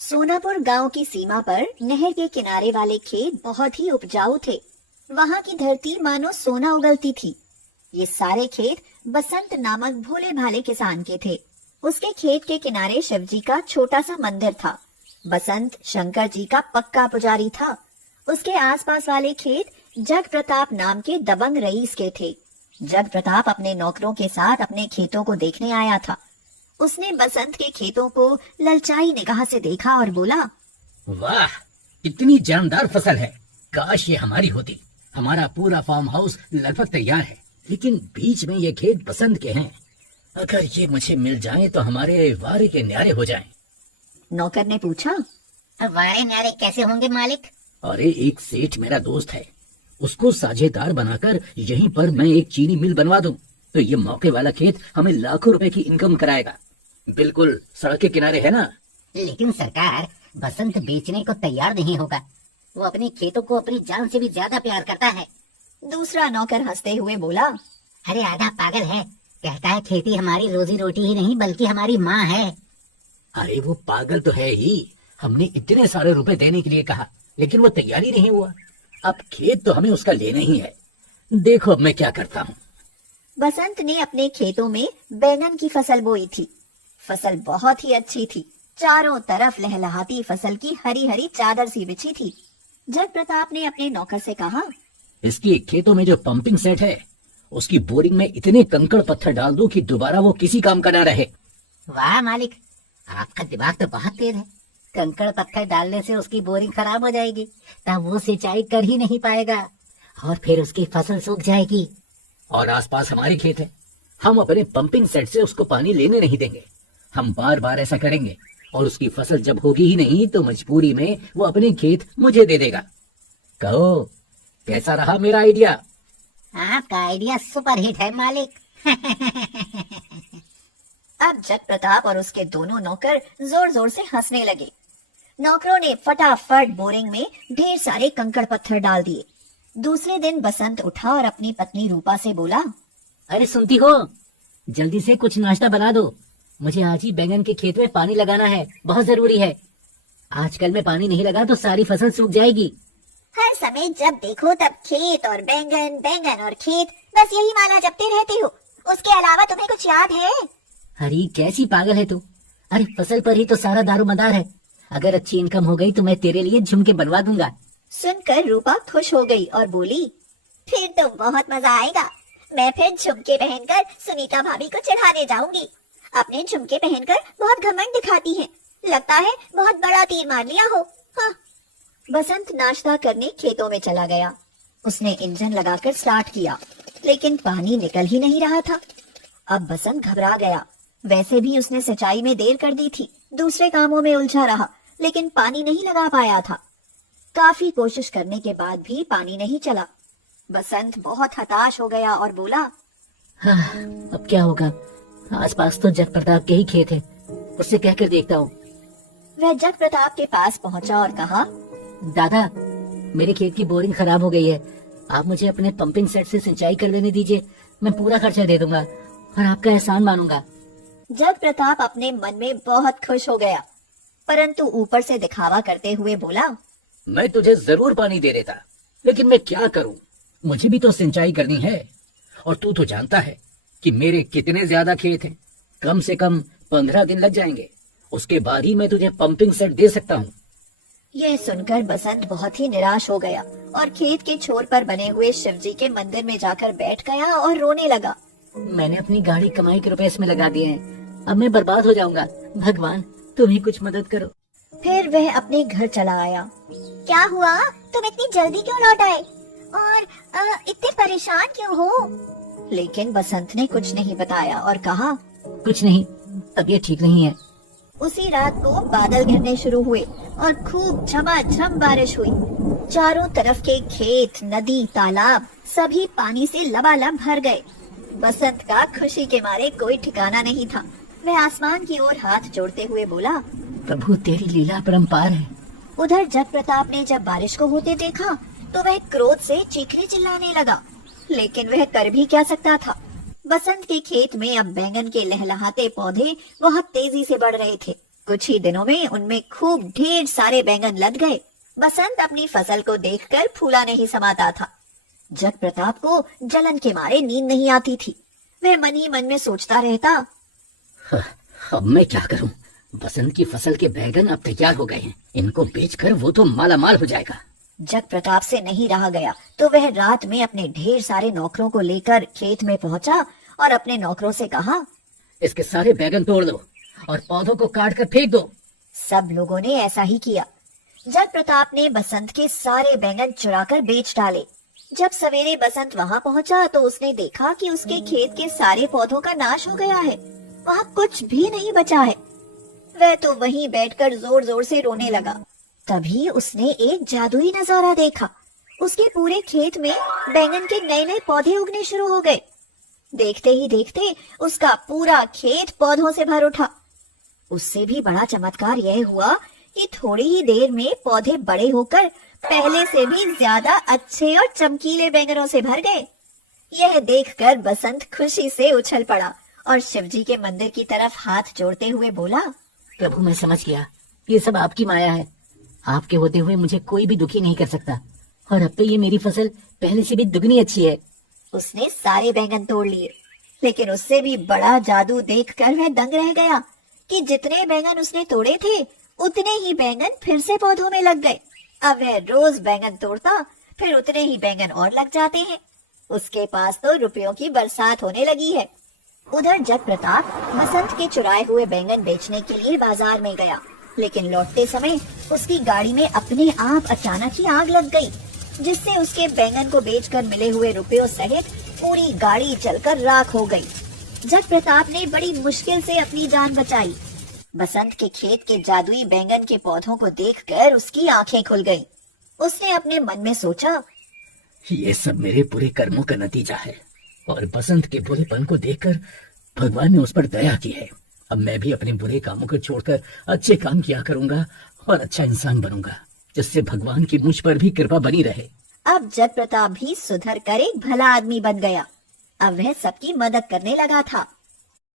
सोनापुर गांव की सीमा पर नहर के किनारे वाले खेत बहुत ही उपजाऊ थे। वहां की धरती मानो सोना उगलती थी। ये सारे खेत बसंत नामक भोले भाले किसान के थे। उसके खेत के किनारे शिवजी का छोटा सा मंदिर था। बसंत शंकर जी का पक्का पुजारी था। उसके आसपास वाले खेत जग प्रताप नाम के दबंग रईस के थे। जग प्रताप अपने नौकरों के साथ अपने खेतों को देखने आया था। उसने बसंत के खेतों को ललचाई निगाह से देखा और बोला, वाह, इतनी जानदार फसल है। काश ये हमारी होती। हमारा पूरा फार्म हाउस लगभग तैयार है, लेकिन बीच में ये खेत बसंत के हैं। अगर ये मुझे मिल जाएं तो हमारे वारे के न्यारे हो जाएं। नौकर ने पूछा, वारे न्यारे कैसे होंगे मालिक? अरे एक सेठ मेरा दोस्त है, उसको साझेदार बनाकर यहीं पर मैं एक चीनी मिल बनवा दूं तो ये मौके वाला खेत हमें लाखों रुपए की इनकम कराएगा। बिल्कुल सड़क के किनारे है ना। लेकिन सरकार, बसंत बेचने को तैयार नहीं होगा। वो अपने खेतों को अपनी जान से भी ज्यादा प्यार करता है। दूसरा नौकर हंसते हुए बोला, अरे आधा पागल है, कहता है खेती हमारी रोजी रोटी ही नहीं बल्कि हमारी माँ है। अरे वो पागल तो है ही। हमने इतने सारे रुपए देने के लिए कहा, लेकिन वो तैयार ही नहीं हुआ। अब खेत तो हमें उसका लेना ही है। देखो अब मैं क्या करता हूँ। बसंत ने अपने खेतों में बैंगन की फसल बोई थी। फसल बहुत ही अच्छी थी। चारों तरफ लहलहाती फसल की हरी हरी चादर सी बिछी थी। जग प्रताप ने अपने नौकर से कहा, इसकी खेतों में जो पंपिंग सेट है, उसकी बोरिंग में इतने कंकड़ पत्थर डाल दो कि दोबारा वो किसी काम का ना रहे। वाह मालिक, आपका दिमाग तो बहुत तेज है। कंकड़ पत्थर डालने से उसकी बोरिंग खराब हो जाएगी, तब वो सिंचाई कर ही नहीं पाएगा और फिर उसकी फसल सूख जाएगी। और आसपास हमारे खेत है, हम अपने पंपिंग सेट से उसको पानी लेने नहीं देंगे। हम बार बार ऐसा करेंगे और उसकी फसल जब होगी ही नहीं तो मजबूरी में वो अपने खेत मुझे दे देगा। कहो कैसा रहा मेरा आइडिया? आपका आइडिया सुपर हिट है मालिक। अब जग प्रताप और उसके दोनों नौकर जोर जोर से हंसने लगे। नौकरों ने फटाफट बोरिंग में ढेर सारे कंकड़ पत्थर डाल दिए। दूसरे दिन बसंत उठा और अपनी पत्नी रूपा से बोला, अरे सुनती हो, जल्दी से कुछ नाश्ता बना दो। मुझे आज ही बैंगन के खेत में पानी लगाना है, बहुत जरूरी है। आजकल में पानी नहीं लगा तो सारी फसल सूख जाएगी। हर समय जब देखो तब खेत और बैंगन, बैंगन और खेत, बस यही माला जपते रहते हो। उसके अलावा तुम्हें कुछ याद है? अरे कैसी पागल है तू। अरे फसल पर ही तो सारा दारोमदार है। अगर अच्छी इनकम हो गई तो मैं तेरे लिए झुमके बनवा दूंगा। सुनकर रूपा खुश हो गई और बोली, फिर तो बहुत मजा आएगा। मैं फिर झुमके पहनकर सुनीता भाभी को चढ़ाने जाऊंगी। अपने झुमके पहनकर बहुत घमंड दिखाती हैं। लगता है बहुत बड़ा तीर मार लिया हो। हाँ। बसंत नाश्ता करने खेतों में चला गया। उसने इंजन लगाकर स्टार्ट किया, लेकिन पानी निकल ही नहीं रहा था। अब बसंत घबरा गया। वैसे भी उसने सिंचाई में देर कर दी थी, दूसरे कामों में उलझा रहा, लेकिन पानी नहीं लगा पाया था। काफी कोशिश करने के बाद भी पानी नहीं चला। बसंत बहुत हताश हो गया और बोला, हाँ, अब क्या होगा? आसपास तो जग प्रताप के ही खेत है, उससे कहकर देखता हूँ। वह जग प्रताप के पास पहुंचा और कहा, दादा, मेरे खेत की बोरिंग खराब हो गई है। आप मुझे अपने पंपिंग सेट से सिंचाई कर लेने दीजिए। मैं पूरा खर्चा दे दूंगा और आपका एहसान मानूंगा। जग प्रताप अपने मन में बहुत खुश हो गया, परंतु ऊपर से दिखावा करते हुए बोला, मैं तुझे जरूर पानी दे देता, लेकिन मैं क्या करूं? मुझे भी तो सिंचाई करनी है और तू तो जानता है कि मेरे कितने ज्यादा खेत हैं। कम से कम 15 दिन लग जाएंगे, उसके बाद ही मैं तुझे पंपिंग सेट दे सकता हूँ। यह सुनकर बसंत बहुत ही निराश हो गया और खेत के छोर पर बने हुए शिवजी के मंदिर में जाकर बैठ गया और रोने लगा। मैंने अपनी गाड़ी कमाई के रुपए इसमें लगा दिए हैं, अब मैं बर्बाद हो जाऊंगा। भगवान, तुम ही कुछ मदद करो। फिर वह अपने घर चला आया। क्या हुआ? तुम इतनी जल्दी क्यों लौट आए और इतने परेशान क्यों हो? लेकिन बसंत ने कुछ नहीं बताया और कहा, कुछ नहीं, तबीयत ठीक नहीं है। उसी रात को बादल घिरने शुरू हुए और खूब झमाझम बारिश हुई। चारों तरफ के खेत, नदी, तालाब सभी पानी से लबालब भर गए। बसंत का खुशी के मारे कोई ठिकाना नहीं था। वह आसमान की ओर हाथ जोड़ते हुए बोला, प्रभु तेरी लीला अपरंपार है। उधर जग प्रताप ने जब बारिश को होते देखा तो वह क्रोध से चीखने चिल्लाने लगा, लेकिन वह कर भी क्या सकता था। बसंत के खेत में अब बैंगन के लहलहाते पौधे बहुत तेजी से बढ़ रहे थे कुछ ही दिनों में उनमें खूब ढेर सारे बैंगन लग गए। बसंत अपनी फसल को देखकर फूला नहीं समाता था। जग प्रताप को जलन के मारे नींद नहीं आती थी। वह मन ही मन में सोचता रहता, अब मैं क्या करूं? बसंत की फसल के बैगन अब तैयार हो गए हैं, इनको बेचकर वो तो माला माल हो जाएगा। जग प्रताप से नहीं रहा गया तो वह रात में अपने ढेर सारे नौकरों को लेकर खेत में पहुंचा और अपने नौकरों से कहा, इसके सारे बैगन तोड़ दो और पौधों को काट कर फेंक दो। सब लोगों ने ऐसा ही किया। जग प्रताप ने बसंत के सारे बैंगन चुराकर बेच डाले। जब सवेरे बसंत वहां पहुंचा तो उसने देखा कि उसके खेत के सारे पौधों का नाश हो गया है। वहां कुछ भी नहीं बचा है। वह तो वहीं बैठकर जोर जोर से रोने लगा। तभी उसने एक जादुई नजारा देखा। उसके पूरे खेत में बैंगन के नए नए पौधे उगने शुरू हो गए। देखते ही देखते उसका पूरा खेत पौधों से भर उठा। उससे भी बड़ा चमत्कार यह हुआ कि थोड़ी ही देर में पौधे बड़े होकर पहले से भी ज्यादा अच्छे और चमकीले बैंगनों से भर गए। यह देखकर बसंत खुशी से उछल पड़ा और शिवजी के मंदिर की तरफ हाथ जोड़ते हुए बोला, प्रभु मैं समझ गया, ये सब आपकी माया है। आपके होते हुए मुझे कोई भी दुखी नहीं कर सकता, और अब तो ये मेरी फसल पहले से भी दुगनी अच्छी है। उसने सारे बैंगन तोड़ लिए, लेकिन उससे भी बड़ा जादू देखकर वह दंग रह गया कि जितने बैंगन उसने तोड़े थे उतने ही बैंगन फिर से पौधों में लग गए। अब वह रोज बैंगन तोड़ता, फिर उतने ही बैंगन और लग जाते हैं। उसके पास तो रुपयों की बरसात होने लगी है। उधर जग प्रताप बसंत के चुराए हुए बैंगन बेचने के लिए बाजार में गया, लेकिन लौटते समय उसकी गाड़ी में अपने आप अचानक ही आग लग गई, जिससे उसके बैंगन को बेचकर मिले हुए रुपयों सहित पूरी गाड़ी जलकर राख हो गई। जग प्रताप ने बड़ी मुश्किल से अपनी जान बचाई। बसंत के खेत के जादुई बैंगन के पौधों को देखकर उसकी आंखें खुल गईं। उसने अपने मन में सोचा, ये सब मेरे बुरे कर्मों का नतीजा है, और बसंत के बुरेपन को देखकर भगवान ने उस पर दया की है। अब मैं भी अपने बुरे कामों को छोड़कर अच्छे काम किया करूंगा और अच्छा इंसान बनूंगा, जिससे भगवान की मुझ पर भी कृपा बनी रहे। अब जग प्रताप भी सुधर कर एक भला आदमी बन गया। अब वह सबकी मदद करने लगा था।